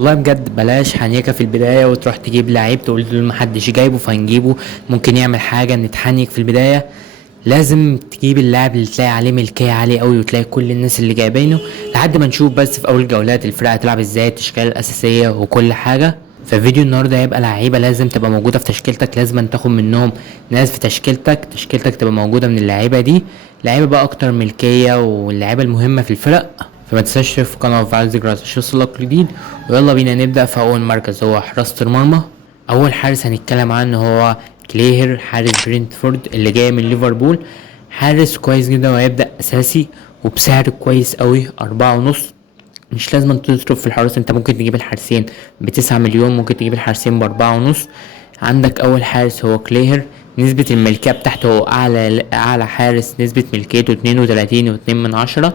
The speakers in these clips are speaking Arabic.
والله بجد بلاش حنيكة في البداية وتروح تجيب لعيب تقول له محدش جايبه فهنجيبه. ممكن يعمل حاجة نتحنيك في البداية. لازم تجيب اللاعب اللي تلاقي عليه ملكية عالية قوي وتلاقي كل الناس اللي جايبينه لحد ما نشوف بس في اول جولات الفرقة هتلعب ازاي، التشكيلة الاساسية وكل حاجة. ففيديو النهاردة هيبقى لعيبة لازم تبقى موجودة في تشكيلتك، لازم أن تاخد منهم ناس في تشكيلتك تبقى موجودة من اللعيبة دي، لعيبة بقى اكتر ملكية واللعيبة المهمة في الفرق. فما تنساش تشترك في قناة وفعل الجرس عشان يوصلك جديد. ويلا بينا نبدأ في أول مركز هو حراسة المرمى. أول حارس هنتكلم عنه هو كليهر، حارس برينتفورد اللي جاي من ليفربول. حارس كويس جدا وهيبدأ أساسي وبسعر كويس قوي 4.5. مش لازم تصرف في الحراس، انت ممكن تجيب الحارسين ب9 مليون، ممكن تجيب الحارسين ب4.5. عندك أول حارس هو كليهر، نسبة الملكية بتاعته هو أعلى حارس، نسبة ملكيته 32.2 من 10.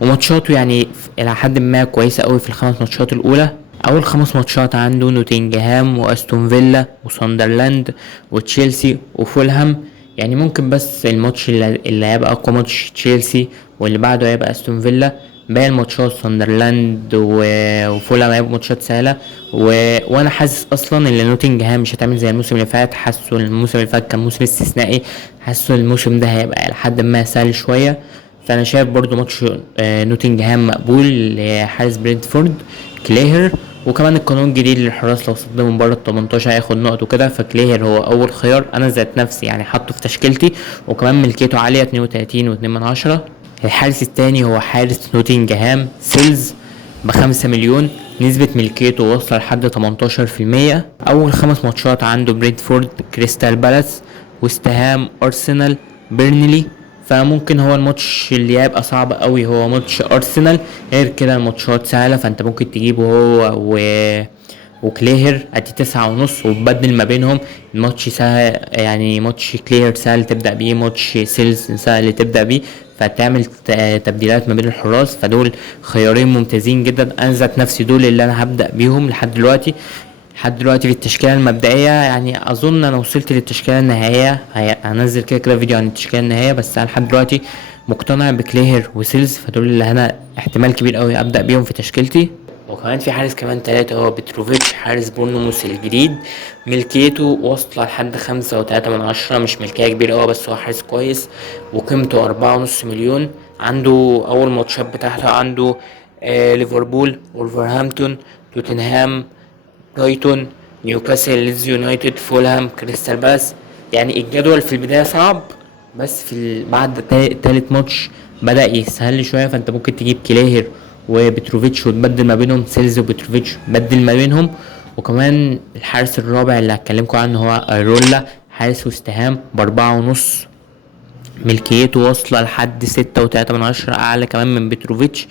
وماتشاته يعني إلى حد ما كويسة أوي في ال5 ماتشات الأولى. أول 5 ماتشات عنده نوتنجهام وأستون فيلا وساندرلاند وتشيلسي وفولهام. يعني ممكن بس الماتش اللي هيبقى أقوى ماتش تشيلسي، واللي بعده هيبقى أستون فيلا. باقي الماتشات ساندرلاند وفولهام هيبقوا ماتشات سهلة. وانا حاسس اصلا ان نوتنجهام مش هتعمل زي الموسم اللي فات. حاسه الموسم اللي فات كان موسم استثنائي، حاسه الموسم ده هيبقى لحد ما سهل شوية. فانا شايف برضو ماتش نوتنجهام مقبول لحارس برينتفورد كليهر. وكمان القانون الجديد للحراس لو صد من بره ال18 هياخد نقط وكده، فكليهر هو اول خيار انا ذات نفسي يعني حاطه في تشكيلتي. وكمان ملكيته عالية 32.2 من 10. الحارس التاني هو حارس نوتنجهام سيلز ب5 مليون، نسبة ملكيته واصلة لحد 18%. أول 5 ماتشات عنده برينتفورد، كريستال بالاس، وستهام، أرسنال، بيرنلي. فممكن هو الماتش اللي هيبقى صعب قوي هو ماتش أرسنال، غير كده الماتشات سهلة فانت ممكن تجيبه هو وكليهر ادي 9.5 وتبدل ما بينهم. الماتش سهل يعني ماتش كليهر سهل تبدأ بيه، ماتش سيلز سهل تبدأ بيه. فتعمل تبديلات ما بين الحراس، فدول خيارين ممتازين جدا. انا ذات نفسي دول اللي انا هبدأ بيهم لحد دلوقتي في التشكيلة المبدئية. يعني اظن انا وصلت للتشكيلة النهائية، هنزل كده فيديو عن التشكيلة النهائية، بس انا لحد دلوقتي مقتنع بكليهر وسيلز، فدول اللي انا احتمال كبير قوي ابدأ بيهم في تشكيلتي. وكمان في حارس كمان تلاتة هو بتروفيتش، حارس بورنموث الجديد. ملكيته واصلة لحد 5.3 من 10، مش ملكية كبيرة أوي بس هو حارس كويس. وقيمته 4.5 مليون. عنده أول ماتشات بتاعته عنده ليفربول، وولفرهامبتون، توتنهام، برايتون، نيوكاسل، ليدز يونايتد، فولهام، كريستال باس. يعني الجدول في البداية صعب، بس بعد تالت ماتش بدأ يسهل شوية. فانت ممكن تجيب كلاهر وبتروفيتش وتبدل ما بينهم، سيلز وبتروفيتش بدل ما بينهم. وكمان الحارس الرابع اللي هتكلمكم عنه هو ايرولا، حارس وستهام ب4.5. ملكيته واصلة لحد 6.3 من 10، أعلى كمان من بتروفيتش.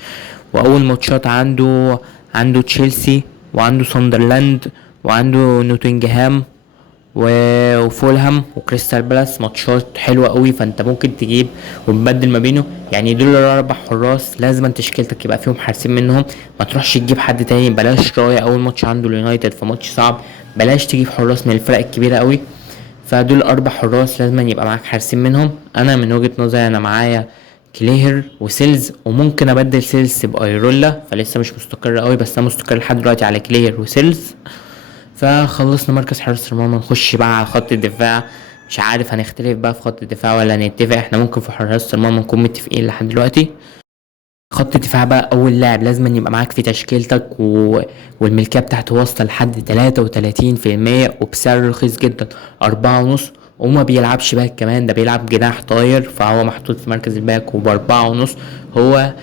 وأول ماتشات عنده تشيلسي، وعنده ساندرلاند، وعنده نوتنجهام وفولهام وكريستال بالاس. ماتشات حلوة قوي فانت ممكن تجيب وتبدل ما بينه. يعني دول الاربع حراس لازم أن تشكيلتك يبقى فيهم حارسين منهم. ما تروحش تجيب حد تاني، بلاش راية اول ماتش عنده اليونايتد في ماتش صعب. بلاش تجيب حراس من الفرق الكبيرة قوي. فدول 4 حراس لازم أن يبقى معاك حارسين منهم. انا من وجهة نظري انا معايا كليهر وسيلز، وممكن ابدل سيلز بايرولا فلسه مش مستقر قوي، بس انا مستقر لحد دلوقتي على كليهر وسيلز. فخلصنا مركز حراسة المرمى، نخش بقى على خط الدفاع. مش عارف هنختلف بقى في خط الدفاع ولا نتفق، احنا ممكن في حراسة المرمى نكون متفقين لحد دلوقتي. خط الدفاع بقى أول لاعب لازم أن يبقى معاك في تشكيلتك والملكية بتاعته واصلة لحد 33% وبسعر رخيص جدا 4.5. وما بيلعبش باك كمان، ده بيلعب جناح طاير، فهو محطوط في مركز الباك وب4.5. هو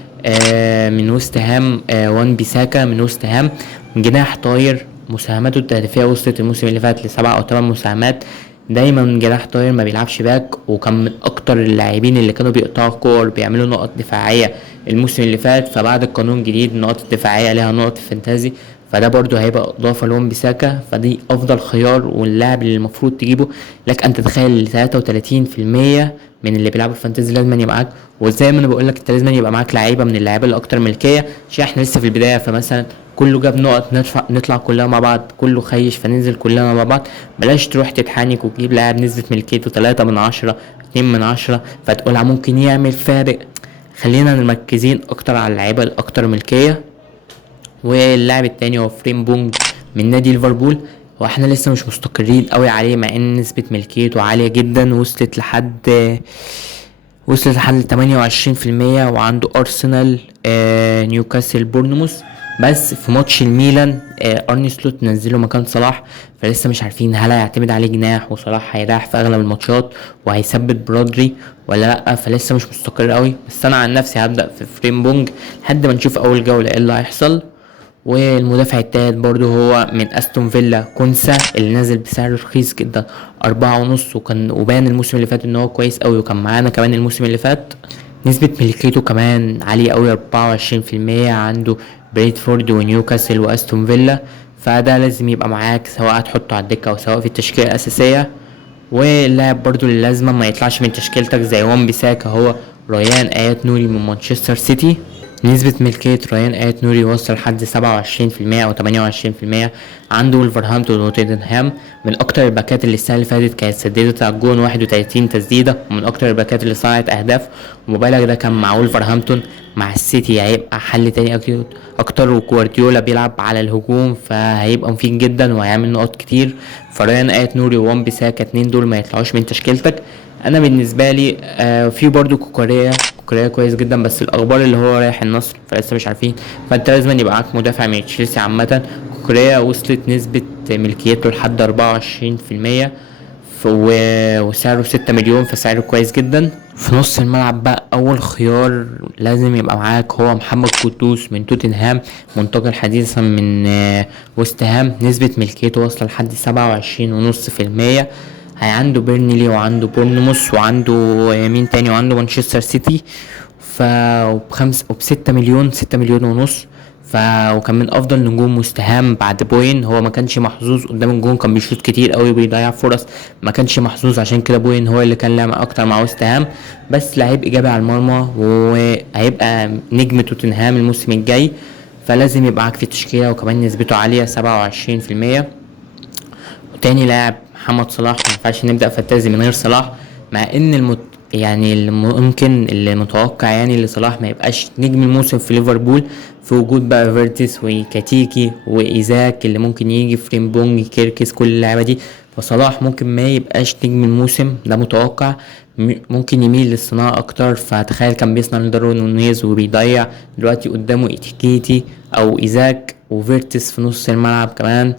من وست هام، وان بيساكا من وست هام، جناح طاير. مساهماته التهديفية وصلت الموسم اللي فات ل7 أو 8 مساهمات. دايما جناح طاير ما بيلعبش باك، وكان من اكتر اللاعبين اللي كانوا بيقطعوا كور بيعملوا نقط دفاعية الموسم اللي فات. فبعد القانون الجديد النقط الدفاعية ليها نقط فانتازي، فده برضو هيبقى اضافة لون بيساكا، فدي افضل خيار واللاعب اللي المفروض تجيبه. لك ان تتخيل 33% من اللي بيلعبوا الفانتازي لازم يبقى معاك. وزي ما انا بقول لك انت لازم يبقى معاك لعيبه من اللعيبه الاكتر ملكيه، عشان احنا لسه في البدايه. فمثلا كله جاب نقط نطلع كلنا مع بعض، كله خيش فننزل كلنا مع بعض. بلاش تروح تتحانك وتجيب لاعب نسبة ملكيته 3 من 10، 2 من 10، فتقولها ممكن يعمل فارق. خلينا مركزين اكتر على اللعيبة الاكتر ملكية. واللاعب التاني هو فريمبونج من نادي ليفربول. هو احنا لسه مش مستقرين قوي عليه، مع ان نسبة ملكيته عالية جدا، وصلت لحد 28%، وعنده ارسنال، نيوكاسل، بورنموث. بس في ماتش الميلان ارني سلوت نزله مكان صلاح، فلسه مش عارفين هل هيعتمد عليه جناح وصلاح هيريح في اغلب الماتشات وهيثبت برودري ولا لا، فلسه مش مستقر قوي. بس انا عن نفسي هبدأ في فريمبونج لحد ما نشوف اول جولة ايه اللي هيحصل. والمدافع التالت برضو هو من استون فيلا، كونسا، اللي نازل بسعر رخيص جدا، 4.5، وبان الموسم اللي فات ان هو كويس قوي، وكان معانا كمان الموسم اللي فات. نسبة ملكيته كمان عالية قوي، 24%، عنده بريتفورد ونيوكاسل واستون فيلا، فده لازم يبقى معاك سواء هتحطه على الدكة او سواء في التشكيلة الاساسية. واللاعب برضو اللي لازم ما يطلعش من تشكيلتك زي وان بيساكا هو ريان ايات نوري من مانشستر سيتي. نسبة ملكية ريان ايات نوري وصل لحد 27% او 28%. عنده ولفرهامبتون وتوتنهام، من اكتر الباكات اللي السنة اللي فاتت كانت سددت على الجون 31 تسديدة، ومن اكتر الباكات اللي صنعت اهداف. ومبالغ ده كان مع ولفرهامبتون. مع السيتي هيبقى حل تاني اكتر، وجوارديولا بيلعب على الهجوم فهيبقى مفيد جدا وهيعمل نقط كتير. فريان ايات نوري ووان بيساكا، اتنين دول ما يطلعوش من تشكيلتك. انا بالنسبه لي في برضو كوكوريا كويس جدا، بس الاخبار اللي هو رايح النصر فلسه مش عارفين. فانت لازم يبقى معاك مدافع من تشيلسي. عامه كوكوريا وصلت نسبه ملكيته لحد 24%، وسعره 6 مليون، فسعره كويس جدا. في نص الملعب بقى اول خيار لازم يبقى معاك هو محمد قدوس من توتنهام، منتقل حديثا من وست هام. نسبة ملكيته واصلة لحد 27.5%. هي عنده بيرنلي وعنده بورنموث وعنده مين تاني، وعنده مانشستر سيتي. وب6 مليون، 6 مليون ونص. وكان من افضل نجوم مستهام بعد بوين. هو ما كانش محظوظ قدام الجون، كان بيشوط كتير قوي وبيضيع فرص، ما كانش محظوظ، عشان كده بوين هو اللي كان لعب اكتر مع وستهام. بس لعيب ايجابي على المرمى، وهيبقى نجم توتنهام الموسم الجاي، فلازم يبقى معاك في التشكيله. وكمان نسبته عاليه 27%. وتاني لاعب محمد صلاح، ما ينفعش نبدا فانتازي من غير صلاح، مع ان يعني ممكن اللي متوقع يعني اللي صلاح ما يبقاش نجم الموسم في ليفربول، في وجود بقى فيرتس وكاتيكي وايزاك اللي ممكن يجي، فريمبونج، كيركس، كل اللعبه دي. فصلاح ممكن ما يبقاش نجم الموسم ده متوقع، ممكن يميل للصناعة اكتر. فتخيل كان بيصنع لدارون نونيز وبيضيع، دلوقتي قدامه اتيكيتي او ايزاك وفيرتس في نص الملعب كمان.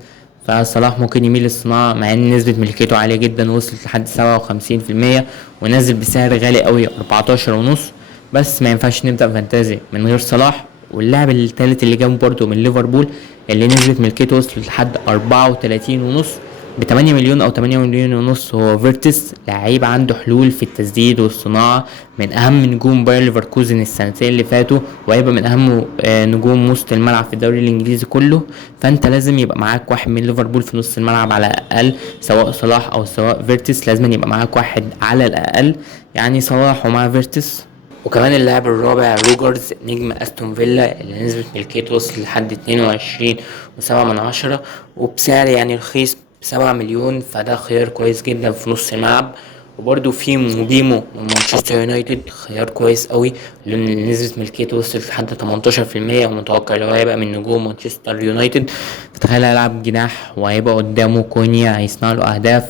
فصلاح ممكن يميل للصناعة، مع ان نسبة ملكيته عالية جدا، وصلت لحد 57%، ونازل بسعر غالي قوي 14.5. بس ما ينفعش نبدأ فانتازي من غير صلاح. واللاعب التالت اللي جنبه برضه من ليفربول، اللي نسبة ملكيته وصلت لحد 34.5 ب8 مليون او 8 مليون ونص، هو فيرتس. لعيب عنده حلول في التسديد والصناعة، من اهم نجوم باير ليفركوزن السنتين اللي فاتوا، وهيبقى من اهم نجوم وسط الملعب في الدوري الانجليزي كله. فانت لازم يبقى معاك واحد من ليفربول في نص الملعب على الاقل، سواء صلاح او سواء فيرتس، لازم يبقى معاك واحد على الاقل، يعني صلاح ومع فيرتس. وكمان اللاعب الرابع روجرز نجم استون فيلا، اللي نسبة ملكيته وصل لحد 22.7، وبسعر يعني رخيص، 7 مليون، فده خيار كويس جدا في نص الملعب. وبرده في موبيمو من مانشستر يونايتد، خيار كويس قوي، لان نسبة ملكيته وصلت لحد 18%، ومتوقع لو هيبقى من نجوم مانشستر يونايتد. فتخيل هيلعب جناح وهيبقى قدامه كونيا هيصنع له اهداف.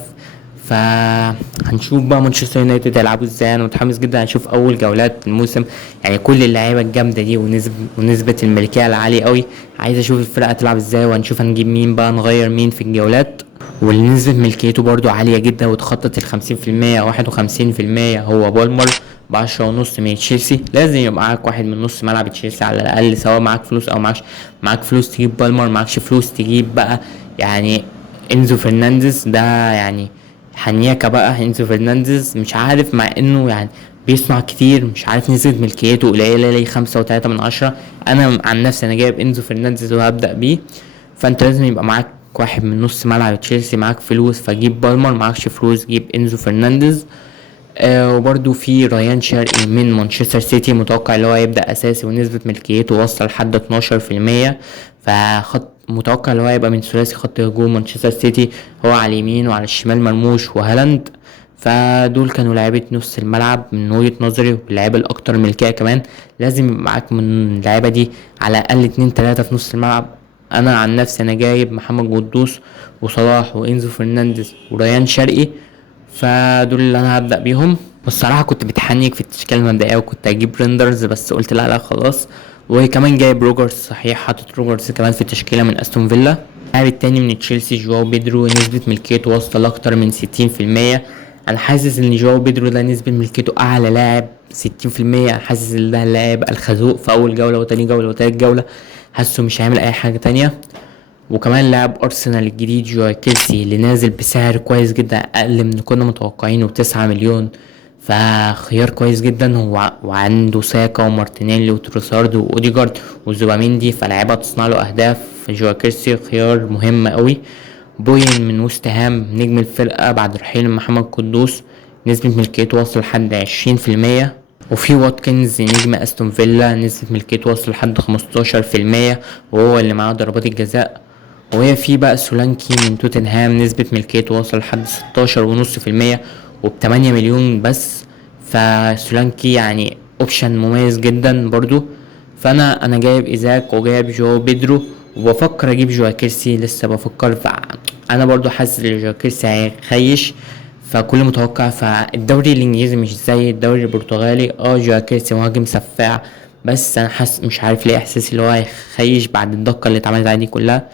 فهنشوف بقى مانشستر يونايتد هيلعبوا ازاي. انا متحمس جدا هنشوف اول جولات الموسم، يعني كل اللعيبه الجامده دي ونسبه الملكيه العاليه قوي. عايز اشوف الفرقه تلعب ازاي، وهنشوف هنجيب مين بقى، نغير مين في الجولات. واللي نسبة ملكيته برضو عالية جدا وتخطط 50%، 51%، هو بالمر ب10.5 من تشيلسي. لازم يبقى معاك واحد من نص ملعب تشيلسي على الأقل، سواء معاك فلوس أو معاك فلوس تجيب بالمر، معاكش فلوس تجيب بقى يعني انزو فرنانديز. ده يعني حنيكة بقى. انزو فرنانديز مش عارف، مع انه يعني بيصنع كتير، مش عارف نسبة ملكيته قليلة ليه، 5.3. انا عن نفسي انا جايب انزو فرنانديز وهبدأ بيه. فانت لازم يبقى معاك واحد من نص ملعب تشيلسي، معاك فلوس فجيب بالمر، معاكش فلوس جيب انزو فرنانديز. وبرده في ريان شرقي من مانشستر سيتي، متوقع اللي هو يبدأ اساسي، ونسبة ملكيته وصل لحد 12%. متوقع اللي هو يبقى من ثلاثي خط هجوم مانشستر سيتي، هو على اليمين وعلى الشمال مرموش وهالاند. فدول كانوا لعيبة نص الملعب من وجهة نظري، واللعيبة الأكتر ملكية كمان. لازم يبقى معاك من اللعيبة دي على الأقل 2 3 في نص الملعب، انا عن نفسي انا جايب محمد قدوس وصلاح وانزو فرنانديز وريان شرقي، فدول اللي انا هبدأ بيهم. والصراحة كنت متحنك في التشكيلة المبدئية وكنت هجيب ريندرز، بس قلت لا لا خلاص. وكمان جايب روجرز، صحيح حاطط روجرز كمان في التشكيلة من استون فيلا. اللاعب التاني من تشيلسي جواو بيدرو، نسبة ملكيته واصلة لأكتر من 60%. أنا حاسس إن جواو بيدرو ده نسبة ملكيته أعلى لاعب 60%. أنا حاسس إن ده اللاعب الخازوق في أول جولة وتاني جولة وتالت جولة، حاسه مش هيعمل أي حاجة تانية. وكمان لاعب ارسنال الجديد جواي كيلسي اللي نازل بسعر كويس جدا، اقل من كنا متوقعينه 9 مليون، فخيار كويس جدا. هو وعنده ساكا ومارتينيلي وتروسارد واوديجارد وزوباميندي، فلاعيبه تصنع له اهداف. جواي كيلسي خيار مهم قوي. بوين من وست هام نجم الفرقة بعد رحيل محمد قدوس، نسبة ملكيته واصلة لحد 20%. وفي واتكنز نجم استون فيلا، نسبة ملكيته واصلة لحد 15%، وهو اللي معاه ضربات الجزاء. وهي في بقى سولانكي من توتنهام، نسبة ملكيته وصل لحد 16.5% وب8 مليون بس. فسولانكي يعني اوبشن مميز جدا برضو. فانا جايب ايزاك وجايب جو بيدرو، وبفكر اجيب جوا كيرسي، لسه بفكر. انا برضو حاسس ان جوا كيرسي هيخيش، فكل متوقع. فالدوري الانجليزي مش زي الدوري البرتغالي. جوا كيرسي مهاجم سفاع، بس انا حاسس مش عارف ليه احساسي اللي هو هيخيش بعد الضجه اللي اتعملت عليه دي كلها.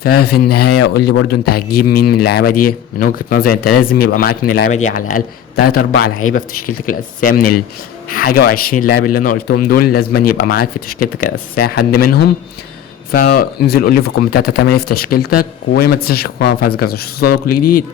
ففي النهاية قول لي برضو انت هتجيب مين من اللعيبة دي؟ من وجهة نظري انت لازم يبقى معاك من اللعيبة دي على الأقل 3 4 لعيبة في تشكيلتك الأساسية. من الحاجة وعشرين لاعب اللي أنا قلتهم دول لازم يبقى معاك في تشكيلتك الأساسية حد منهم. فانزل قول لي في الكومنتات هتعمل ايه في تشكيلتك، وما تنساش تكون فاز جزء كل جديد.